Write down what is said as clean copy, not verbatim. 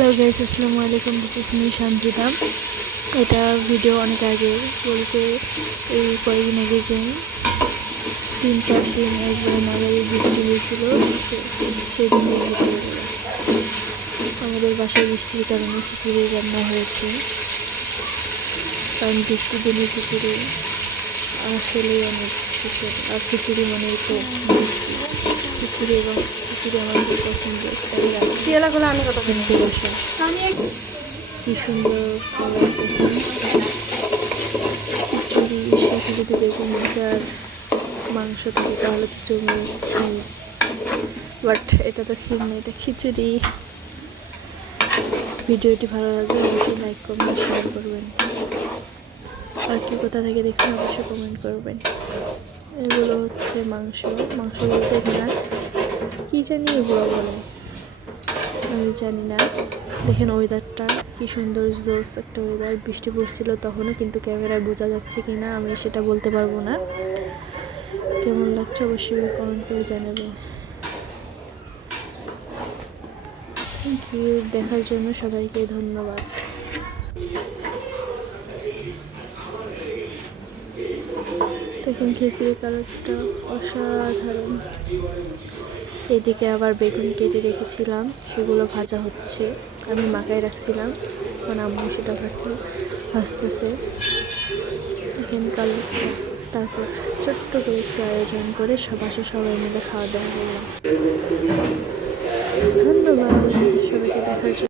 Hello guys, আসসালামু আলাইকুম। This is me Sanjita. এটা ভিডিও অনেক আগে বলতে এই কয়েকদিন আগে যে 3-4 দিন একবারে নাগাড়ি বৃষ্টি হয়েছিল, সেদিন আমাদের বাসায় বৃষ্টির কারণে খিচুড়ি রান্না হয়েছে। কারণ বৃষ্টির দিনে খিচুড়ি আসলে অনেক সুস্বাদ, আর খিচুড়ি মানে তো খিচুড়ি এবং খিচুড়ি আমার খুব পছন্দ। আমি কথা বলছি বাসা কি সুন্দর খাবার দেখুন। খিচুড়ির সাথে যদি বেগুন ভাজার মাংস থাকে তাহলে তো জমে, বাট এটা তো ক্ষীর না, এটা খিচুড়ি। ভিডিওটি ভালো লাগলে অবশ্যই লাইক করবেন, শেয়ার করবেন, আর কি কোথা থেকে দেখছেন অবশ্যই কমেন্ট করবেন। এগুলো হচ্ছে মাংস বলতে এখানে কী জানি এগুলো বলে, আমি জানি না। দেখেন ওয়েদারটা কি সুন্দর, জোস একটা ওয়েদার। বৃষ্টি পড়ছিল তখনও, কিন্তু ক্যামেরায় বোঝা যাচ্ছে কি না আমি সেটা বলতে পারবো না। কেমন লাগছে অবশ্যই কমেন্ট করে জানাবেন। থ্যাংক ইউ, দেখার জন্য সবাইকে ধন্যবাদ। দেখুন খিচুড়ি কালারটা অসাধারণ। এদিকে আবার বেগুন কেটে রেখেছিলাম, সেগুলো ভাজা হচ্ছে। আমি মাখায় রাখছিলাম, কারণ আম্মু সেটা ভাজতেছে। এখানে কালারটা, তারপর ছোট্ট করে একটু আয়োজন করে সবাই মিলে খাওয়া দাওয়া করলাম। ধন্যবাদ সবাইকে দেখার জন্য।